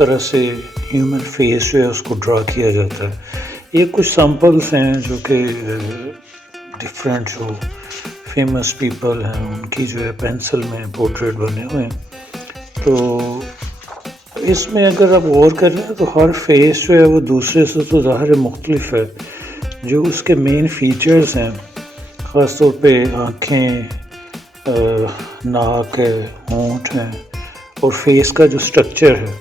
طرح سے human face جو ہے اس کو ڈرا کیا جاتا ہے. یہ کچھ سیمپلس ہیں جو کہ ڈفرینٹ جو فیمس پیپل ہیں ان کی جو ہے پینسل میں پورٹریٹ بنے ہوئے ہیں. تو اس میں اگر آپ غور کر رہے ہیں تو ہر فیس جو ہے وہ دوسرے سے تو ظاہر مختلف ہے. جو اس کے مین فیچرز ہیں خاص طور پہ آنکھیں، ناک ہے، ہونٹ ہیں اور فیس کا جو سٹرکچر ہے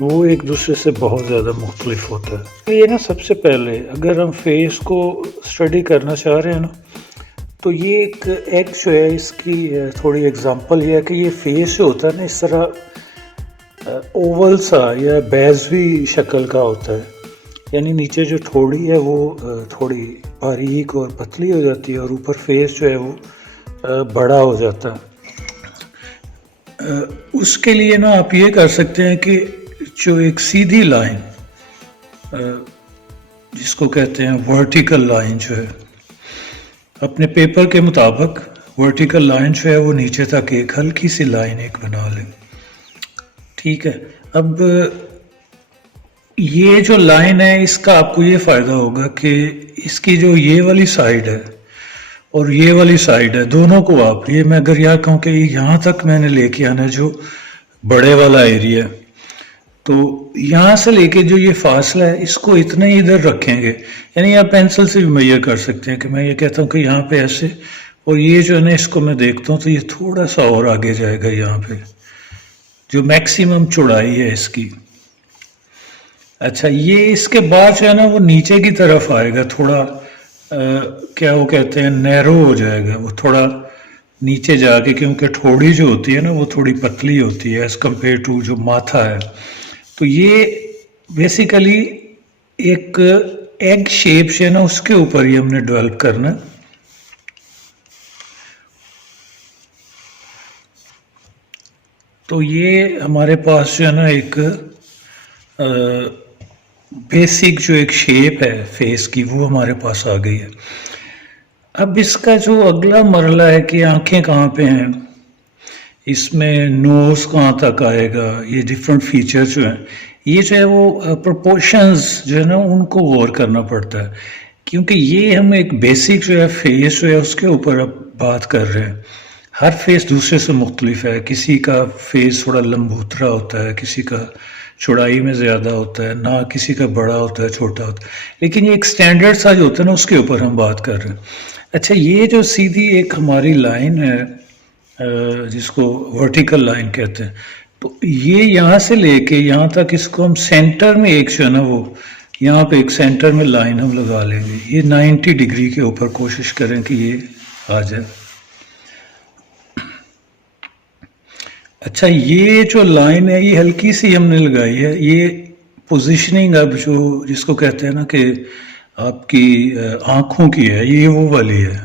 وہ ایک دوسرے سے بہت زیادہ مختلف ہوتا ہے. یہ نا سب سے پہلے اگر ہم فیس کو اسٹڈی کرنا چاہ رہے ہیں نا تو یہ ایک جو ہے اس کی تھوڑی اگزامپل یہ ہے کہ یہ فیس جو ہوتا ہے نا اس طرح اوول سا یا بیضوی شکل کا ہوتا ہے. یعنی نیچے جو تھوڑی ہے وہ تھوڑی باریک اور پتلی ہو جاتی ہے اور اوپر فیس جو ہے وہ بڑا ہو جاتا ہے. اس کے لیے نا آپ یہ کر سکتے ہیں کہ جو ایک سیدھی لائن جس کو کہتے ہیں ورٹیکل لائن جو ہے اپنے پیپر کے مطابق ورٹیکل لائن جو ہے وہ نیچے تک ایک ہلکی سی لائن ایک بنا لیں. ٹھیک ہے. اب یہ جو لائن ہے اس کا آپ کو یہ فائدہ ہوگا کہ اس کی جو یہ والی سائڈ ہے اور یہ والی سائڈ ہے دونوں کو آپ یہ میں اگر یہاں کہوں کہ یہاں تک میں نے لے کے آنا جو بڑے والا ایریا ہے تو یہاں سے لے کے جو یہ فاصلہ ہے اس کو اتنا ہی ادھر رکھیں گے. یعنی آپ پینسل سے بھی میئر کر سکتے ہیں کہ میں یہ کہتا ہوں کہ یہاں پہ ایسے اور یہ جو ہے نا اس کو میں دیکھتا ہوں تو یہ تھوڑا سا اور آگے جائے گا یہاں پہ جو میکسیمم چوڑائی ہے اس کی. اچھا یہ اس کے بعد جو ہے نا وہ نیچے کی طرف آئے گا تھوڑا کیا وہ کہتے ہیں نیرو ہو جائے گا وہ تھوڑا نیچے جا کے کیونکہ ٹھوڑی جو ہوتی ہے نا وہ تھوڑی پتلی ہوتی ہے ایز کمپیئر ٹو جو ماتھا ہے. تو یہ بیسیکلی ایک ایگ شیپ سے نا اس کے اوپر ہی ہم نے ڈیولپ کرنا. تو یہ ہمارے پاس جو ہے نا ایک بیسک جو ایک شیپ ہے فیس کی وہ ہمارے پاس آ گئی ہے. اب اس کا جو اگلا مرحلہ ہے کہ آنکھیں کہاں پہ ہیں، اس میں نوز کہاں تک آئے گا، یہ ڈفرینٹ فیچر جو ہیں یہ جو ہے وہ پرپورشنز جو ہے نا ان کو غور کرنا پڑتا ہے کیونکہ یہ ہم ایک بیسک جو ہے فیس جو ہے اس کے اوپر اب بات کر رہے ہیں. ہر فیس دوسرے سے مختلف ہے. کسی کا فیس تھوڑا لمبوترا ہوتا ہے، کسی کا چوڑائی میں زیادہ ہوتا ہے، نہ کسی کا بڑا ہوتا ہے چھوٹا ہوتا ہے. لیکن یہ ایک سٹینڈرڈ سا جو ہوتا ہے نا اس کے اوپر ہم بات کر رہے ہیں. اچھا یہ جو سیدھی ایک ہماری لائن ہے جس کو ورٹیکل لائن کہتے ہیں تو یہ یہاں سے لے کے یہاں تک اس کو ہم سینٹر میں ایک جو ہے نا وہ یہاں پہ ایک سینٹر میں لائن ہم لگا لیں گے. یہ 90 ڈگری کے اوپر کوشش کریں کہ یہ آ جائے. اچھا یہ جو لائن ہے یہ ہلکی سی ہم نے لگائی ہے. یہ پوزیشننگ اب جو جس کو کہتے ہیں نا کہ آپ کی آنکھوں کی ہے یہ وہ والی ہے.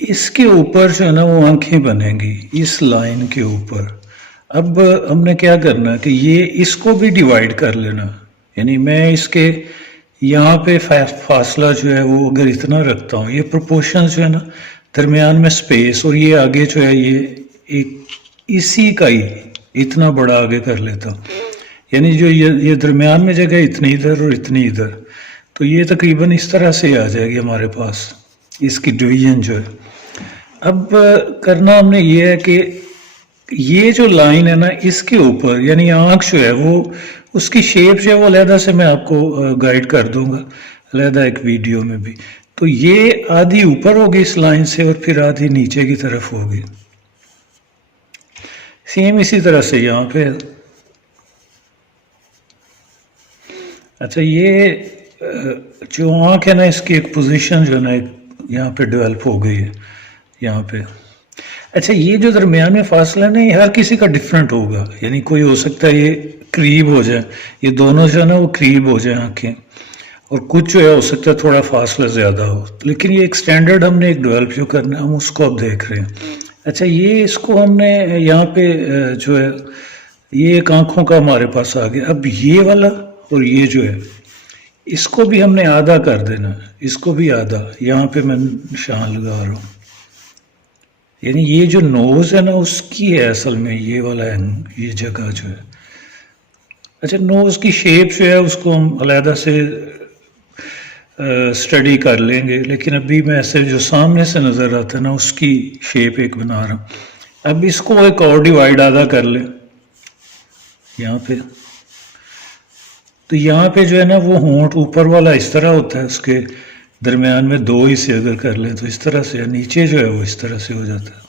اس کے اوپر جو ہے نا وہ آنکھیں بنیں گی اس لائن کے اوپر. اب ہم نے کیا کرنا کہ یہ اس کو بھی ڈیوائیڈ کر لینا. یعنی میں اس کے یہاں پہ فاصلہ جو ہے وہ اگر اتنا رکھتا ہوں یہ پروپورشن جو ہے نا درمیان میں سپیس اور یہ آگے جو ہے یہ ایک اسی کا ہی اتنا بڑا آگے کر لیتا ہوں. یعنی جو یہ درمیان میں جگہ اتنی ادھر اور اتنی ادھر تو یہ تقریباً اس طرح سے آ جائے گی ہمارے پاس اس کی ڈویژن جو ہے. اب کرنا ہم نے یہ ہے کہ یہ جو لائن ہے نا اس کے اوپر یعنی آنکھ جو ہے وہ اس کی شیپ جو ہے وہ علیحدہ سے میں آپ کو گائیڈ کر دوں گا علیحدہ ایک ویڈیو میں بھی. تو یہ آدھی اوپر ہوگی اس لائن سے اور پھر آدھی نیچے کی طرف ہوگی. سیم اسی طرح سے یہاں پہ. اچھا یہ جو آنکھ ہے نا اس کی ایک پوزیشن جو ہے نا یہاں پہ ڈیولپ ہو گئی ہے یہاں پہ. اچھا یہ جو درمیان میں فاصلہ ہے نا یہ ہر کسی کا ڈفرینٹ ہوگا. یعنی کوئی ہو سکتا ہے یہ قریب ہو جائے، یہ دونوں جو ہے نا وہ قریب ہو جائیں آنکھیں، اور کچھ جو ہے ہو سکتا ہے تھوڑا فاصلہ زیادہ ہو. لیکن یہ ایک سٹینڈرڈ ہم نے ایک ڈیولپ جو کرنا ہے ہم اس کو اب دیکھ رہے ہیں. اچھا یہ اس کو ہم نے یہاں پہ جو ہے یہ ایک آنکھوں کا ہمارے پاس آ گیا. اب یہ والا اور یہ جو ہے اس کو بھی ہم نے آدھا کر دینا، اس کو بھی آدھا. یہاں پہ میں نشان لگا رہا ہوں. یعنی یہ جو نوز ہے نا اس کی ہے اصل میں یہ والا ہے یہ جگہ جو ہے अच्छा, नोज़ की शेप जो है उसको हम अलहदा से स्टडी कर लेंगे, लेकिन अभी मैं ऐसे जो सामने से नज़र आता है ना उसकी शेप एक बना रहा हूँ। अब इसको एक और डिवाइड आधा कर ले यहाँ पे। तो यहाँ पे जो है ना वो होंठ ऊपर वाला इस तरह होता है, उसके दरमियान में दो हिस्से अगर कर लें तो इस तरह से, नीचे जो है वो इस तरह से हो जाता है।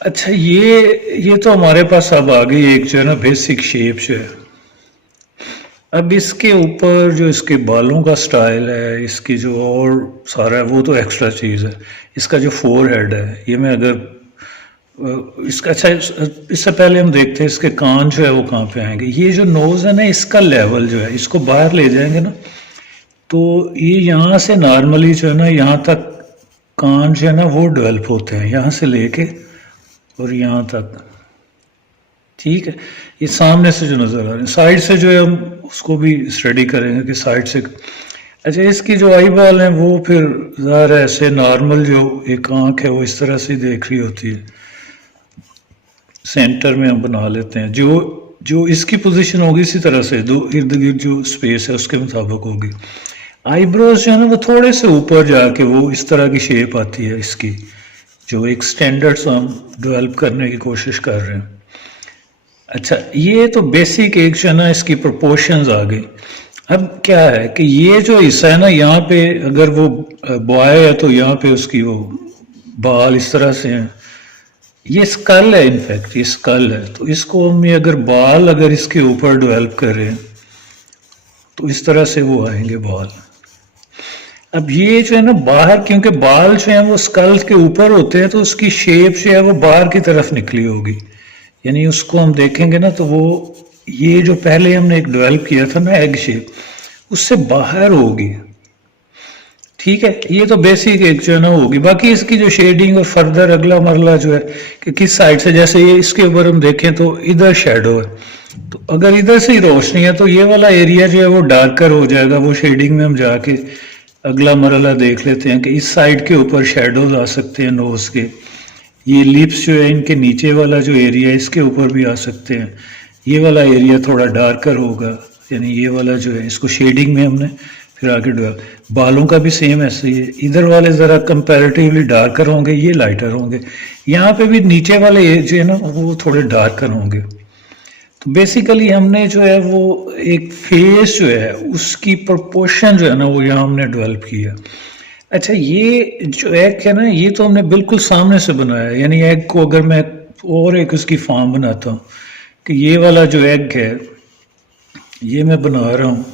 अच्छा, ये तो हमारे पास अब आ गई एक जो है ना बेसिक शेप जो है। अब इसके ऊपर जो इसके बालों का स्टाइल है, इसकी जो और सारा है वो तो एक्स्ट्रा चीज़ है। इसका जो फोर हेड है, ये मैं अगर इसका, अच्छा इससे पहले हम देखते हैं इसके कान जो है वो कहाँ पे आएंगे। ये जो नोज़ है ना, इसका लेवल जो है, इसको बाहर ले जाएंगे ना तो ये यहाँ से नॉर्मली जो है ना यहाँ तक कान जो है ना वो डेवलप होते हैं, यहाँ से लेके और यहाँ तक। ठीक है, ये सामने से जो नज़र आ रहे हैं, साइड से जो है हम उसको भी स्टडी करेंगे कि साइड से। अच्छा, इसकी जो आई बॉल है वो फिर ज़रा ऐसे नॉर्मल जो एक आँख है वो इस तरह से देख रही होती है, सेंटर में हम बना लेते हैं। जो जो इसकी पोजीशन होगी इसी तरह से दो इर्द गिर्द जो स्पेस है उसके मुताबिक होगी। आईब्रोज जो है ना वो थोड़े से ऊपर जाके वो इस तरह की शेप आती है इसकी, जो एक स्टैंडर्ड हम डेवलप करने की कोशिश कर रहे हैं। अच्छा, ये तो बेसिक एक जो है ना इसकी प्रोपोर्शंस आ गई। अब क्या है कि ये जो हिस्सा है ना, यहाँ पे अगर वो बॉय है तो यहाँ पे उसकी वो बाल इस तरह से हैं। ये स्कल है, इनफैक्ट ये स्कल है। तो इसको हम ये अगर बाल अगर इसके ऊपर डेवलप करें तो इस तरह से वो आएंगे बाल। अब ये जो है ना बाहर, क्योंकि बाल जो है वो स्कल के ऊपर होते हैं तो उसकी शेप जो है वो बाहर की तरफ निकली होगी। यानी उसको हम देखेंगे ना तो वो ये जो पहले हमने एक डेवलप किया था ना एग शेप, उससे बाहर होगी। ठीक है, ये तो बेसिक एक जो है ना होगी। बाकी इसकी जो शेडिंग और फर्दर अगला मरला जो है कि किस साइड से, जैसे ये इसके ऊपर हम देखें तो इधर शेडो है, तो अगर इधर से ही रोशनी है तो ये वाला एरिया जो है वो डार्कर हो जाएगा। वो शेडिंग में हम जाके अगला मरला देख लेते हैं कि इस साइड के ऊपर शेडोज आ सकते हैं नोज के। ये लिप्स जो है इनके नीचे वाला जो एरिया है इसके ऊपर भी आ सकते हैं। ये वाला एरिया थोड़ा डार्कर होगा, यानी ये वाला जो है इसको शेडिंग में हमने फिर आगे डेवलप। बालों का भी सेम ऐसे ही है, इधर वाले ज़रा कंपैरेटिवली डार्कर होंगे, ये लाइटर होंगे। यहाँ पे भी नीचे वाले जो है ना वो थोड़े डार्कर होंगे। तो बेसिकली हमने जो है वो एक फेस जो है उसकी प्रोपोर्शन जो है ना वो यहाँ हमने डेवलप किया। अच्छा, ये जो एग है ना ये तो हमने बिल्कुल सामने से बनाया है। यानी एग को अगर मैं और एक उसकी फॉर्म बनाता हूँ कि ये वाला जो एग है ये मैं बना रहा हूँ,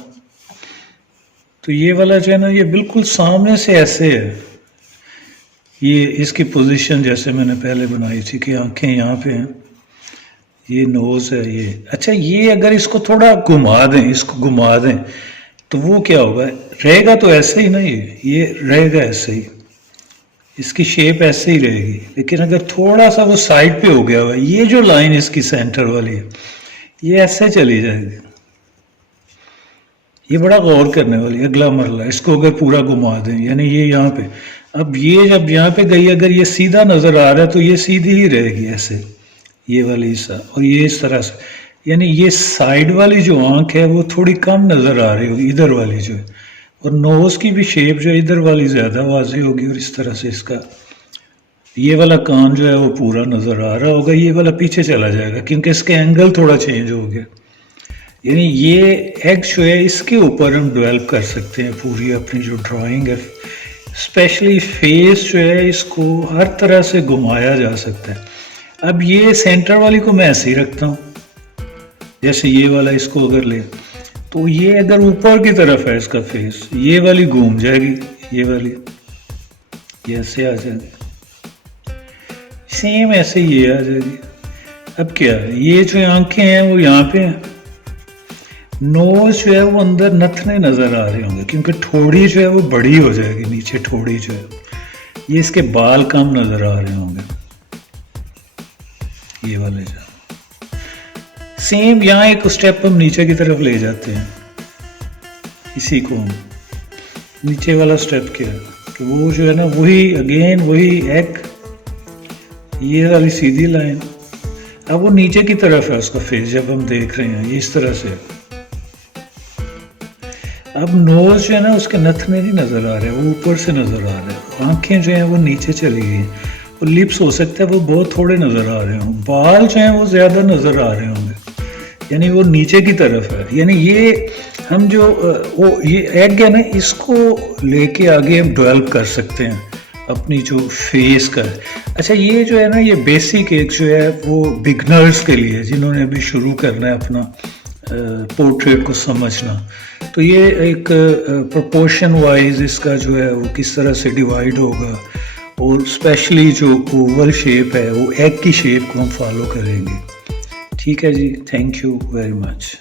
तो ये वाला जो है ना ये बिल्कुल सामने से ऐसे है। ये इसकी पोजीशन जैसे मैंने पहले बनाई थी कि आंखें यहाँ पे हैं, ये नोज है ये। अच्छा, ये अगर इसको थोड़ा घुमा दें, इसको घुमा दें तो वो क्या होगा, रहेगा तो ऐसे ही ना, ये रहेगा ऐसे ही, इसकी शेप ऐसे ही रहेगी। लेकिन अगर थोड़ा सा वो साइड पे हो गया हुआ, ये जो लाइन इसकी सेंटर वाली है ये ऐसे चली जाएगी। ये बड़ा गौर करने वाली अगला मरला। इसको अगर पूरा घुमा दें, यानी ये यहाँ पे, अब ये जब यहाँ पे गई अगर ये सीधा नजर आ रहा है तो ये सीधी ही रहेगी ऐसे, ये वाली हिस्सा, और ये इस तरह से। यानी ये साइड वाली जो आंख है वो थोड़ी कम नजर आ रही होगी, इधर वाली जो है, और नोज की भी शेप जो है इधर वाली ज्यादा वाज़ेह होगी। और इस तरह से इसका ये वाला कान जो है वो पूरा नजर आ रहा होगा, ये वाला पीछे चला जाएगा क्योंकि इसके एंगल थोड़ा चेंज हो गया। यानी ये एग जो है इसके ऊपर हम डेवलप कर सकते हैं पूरी अपनी जो ड्राइंग है। स्पेशली फेस जो है इसको हर तरह से घुमाया जा सकता है। अब ये सेंटर वाली को मैं ऐसे ही रखता हूँ, जैसे ये वाला इसको अगर ले तो ये अगर ऊपर की तरफ है इसका फेस, ये वाली घूम जाएगी, ये वाली ये ऐसे आ जाएगी, सेम ऐसे ये आ जाएगी। अब क्या है, ये जो आंखें हैं वो यहाँ पे हैं, नोज जो है वो अंदर नथने नजर आ रहे होंगे क्योंकि ठोड़ी जो है वो बड़ी हो जाएगी नीचे, ठोड़ी जो है ये, इसके बाल कम नजर आ रहे होंगे, ये वाले जो सेम। यहाँ एक स्टेप हम नीचे की तरफ ले जाते हैं, इसी को हम नीचे वाला स्टेप क्या है कि वो जो है ना वही अगेन वही एक ये वाली सीधी लाइन। अब वो नीचे की तरफ है उसका फेस, जब हम देख रहे हैं ये इस तरह से। अब नोज जो है ना उसके नथने नहीं नजर आ रहे, वो ऊपर से नजर आ रहे हैं। आंखें जो हैं वो नीचे चली गई, और लिप्स हो सकता है वो बहुत थोड़े नजर आ रहे हों। बाल जो हैं वो ज्यादा नजर आ रहे होंगे, यानी वो नीचे की तरफ है। यानी ये हम जो वो ये एग है ना, इसको लेके आगे हम डेवलप कर सकते हैं अपनी जो फेस का। अच्छा ये जो है ना, ये बेसिक एक जो है वो बिगनर्स के लिए, जिन्होंने अभी शुरू करना है अपना पोर्ट्रेट को समझना, तो ये एक प्रोपोर्शन वाइज इसका जो है वो किस तरह से डिवाइड होगा, और स्पेशली जो ओवल शेप है वो एग की शेप को हम फॉलो करेंगे। ठीक है जी, थैंक यू वेरी मच।